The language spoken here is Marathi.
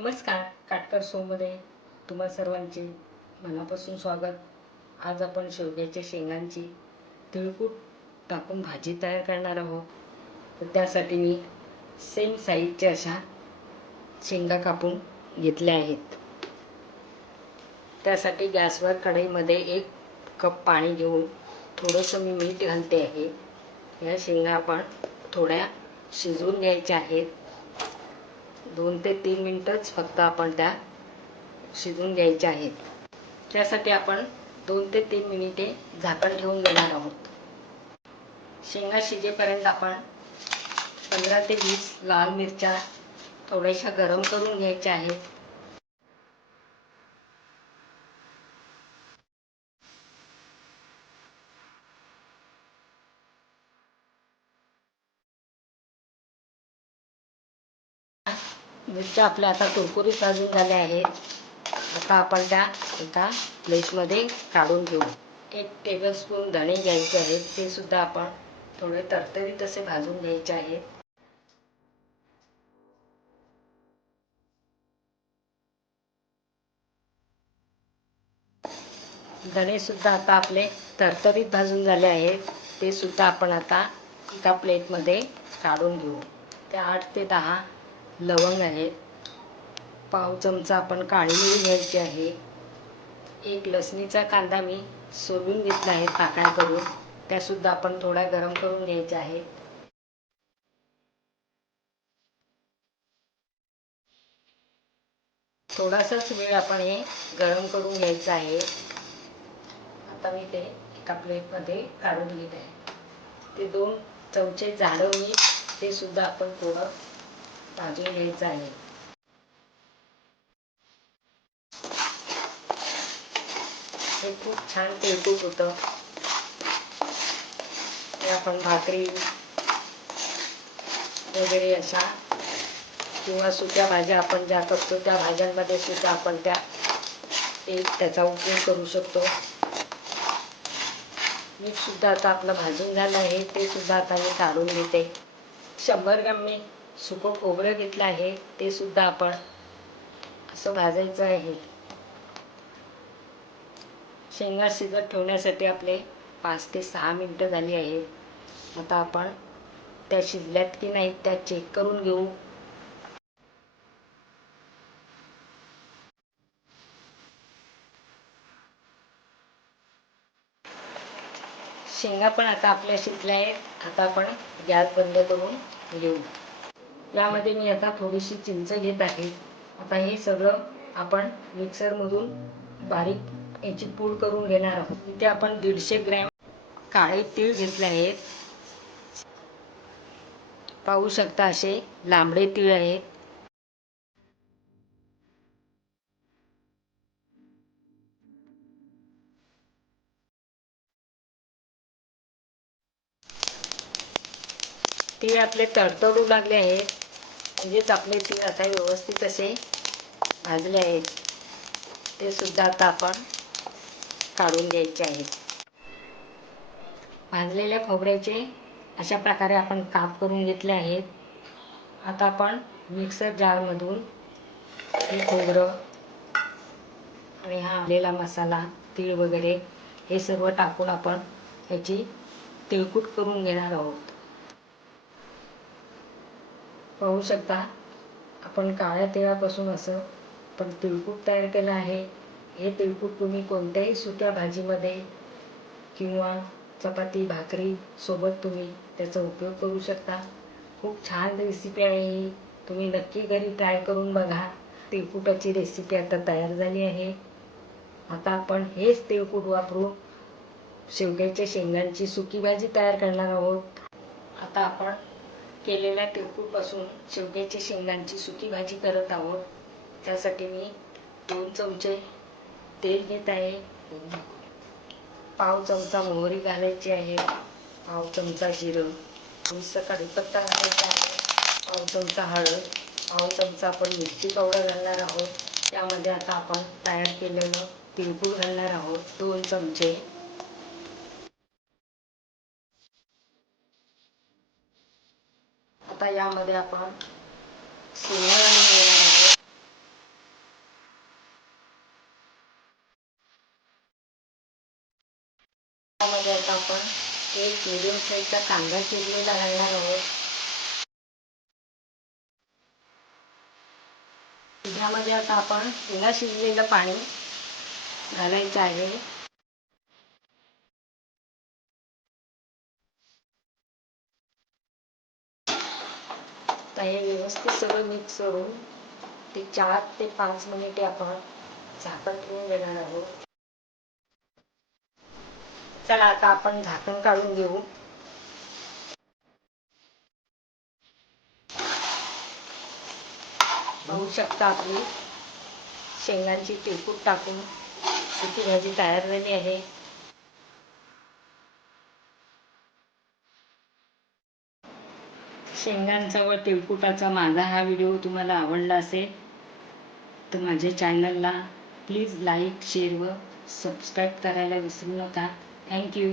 नमस्कार काटकर सोमध्ये तुम्हा सर्वांचे मनापासून स्वागत. आज आपण शेवग्याच्या शेंगांची तिळकूट टाकून भाजी तयार करणार आहोत. तर त्यासाठी मी सेम साईजच्या अशा शेंगा कापून घेतल्या आहेत. त्यासाठी गॅसवर कढईमध्ये एक कप पाणी घेऊन थोडंसं मी मीठ घालते आहे. या शेंगा आपण थोड्या शिजवून घ्यायच्या आहेत. दोन ते तीन मिनटंच फक्त आपण त्या शिजून घ्यायच्या आहेत. त्यासाठी आपण दोन ते तीन मिनिटे झाकण ठेवून देणार आहोत. शेंगा शिजेपर्यंत आपण पंधरा ते वीस लाल मिरच्या थोड्याशा गरम करून घ्यायच्या आहेत. मिरच्या आपल्या आता कुरकुरीत भाजून झाल्या आहेत. आता आपण त्या एका प्लेटमध्ये काढून घेऊ. एक टेबलस्पून धणे घ्यायचे आहेत. ते सुद्धा आपण थोडे तरतरीत असे भाजून घ्यायचे आहेत. धणे सुद्धा आता आपले तरतरीत भाजून झाले आहेत. ते सुद्धा आपण आता एका प्लेटमध्ये काढून घेऊ. ते आठ ते दहा लवंग आहेत पाव चमचा आपण काळी मिरी घ्यायची आहे. एक लसणीचा कांदा मी सोलून घेतला आहे पाकळ्या करून. त्यासुद्धा आपण थोड्या गरम करून घ्यायचा आहे. थोडासाच वेळ आपण हे गरम करून घ्यायचं आहे. आता मी ते एका प्लेटमध्ये काढून घेत. आहे ते दोन चमचे झाडं मी ते सुद्धा आपण थोडं भाजून घ्यायचं आहे हे खूप छान तेलकूट होतं आपण भाकरी वगैरे अशा किंवा सुक्या भाज्या आपण ज्या करतो त्या भाज्यांमध्ये सुद्धा आपण त्या एक त्याचा उपयोग करू शकतो. मीठ सुद्धा आता आपलं भाजून झालं आहे ते सुद्धा आता मी काढून घेते. शंभर ग्रॅम मी. सुकं खोबरं घेतलं आहे ते सुद्धा आपण असं भाजायचं आहे. शेंगा शिजत ठेवण्यासाठी आपले पाच ते सहा मिनटं झाली आहेत आता आपण त्या शिजल्यात की नाही त्या चेक करून घेऊ. शेंगा पण आता आपल्या शिजल्या आहेत. आता आपण गॅस बंद करून घेऊ. यामध्ये मी आता थोडीशी चिंच घेत आहे. आता हे सगळं आपण मिक्सरमधून बारीक याची पूड करून घेणार आहोत. इथे आपण दीडशे ग्रॅम काळे तीळ घेतले आहेत. पाहू शकता असे लांबडे तीळ आहेत. तीळ आपले तडतडू लागले आहेत. म्हणजेच आपले तीळ आता व्यवस्थित असे भाजले आहेत. ते सुद्धा आता आपण काढून द्यायचे आहेत. भाजलेल्या खोबऱ्याचे अशा प्रकारे आपण काप करून घेतले आहेत. आता आपण मिक्सर जारमधून हे खोबरं आणि हा आलेला मसाला तीळ वगैरे हे सर्व टाकून आपण ह्याची तिळकूट करून घेणार आहोत. पाहू शकता. आपण काळ्या तिळापासून असं पण तिळकूट तयार केलं आहे. हे तिळकूट तुम्ही कोणत्याही सुक्या भाजीमध्ये किंवा चपाती भाकरी सोबत तुम्ही त्याचा उपयोग करू शकता. खूप छान रेसिपी आहे ही. तुम्ही नक्की घरी ट्राय करून बघा. तिळकुटाची रेसिपी आता तयार झाली आहे. आता आपण हेच तिळकूट वापरून शेवग्याच्या शेंगांची सुकी भाजी तयार करणार आहोत. आता आपण केलेल्या तिळकूटपासून शेवग्याच्या शेंगांची सुकी भाजी करत आहोत. त्यासाठी मी दोन चमचे तेल घेत आहे. पाव चमचा मोहरी घालायची आहे. पाव चमचा जिरं. थोडंसं कढीपत्ता घालायचा आहे. पाव चमचा हळद. पाव चमचा आपण मिरची पावडर घालणार आहोत. त्यामध्ये आता आपण तयार केलेलं तिळगूळ घालणार आहोत. दोन चमचे आता यामध्ये आपण यामध्ये त्यामध्ये आता आपण एक मिडियम साईजचा कांदा चिरलेला घालणार आहोत. यामध्ये आता आपण न शिजलेलं पाणी घालायचं आहे. आता हे व्यवस्थित सगळं मिक्स करून ते चार ते पाच मिनिटे आपण झाकण ठेवून देणार आहोत. चला आता आपण झाकण काढून घेऊ. पाहू शकता आपली शेंगांची टेकूट टाकून सुकी भाजी तयार झाली आहे. शेंगांचा व तिळकुटाचा माझा हा व्हिडिओ तुम्हाला आवडला असेल तर माझ्या चॅनलला प्लीज लाईक शेअर व सबस्क्राईब करायला विसरू नका. थँक्यू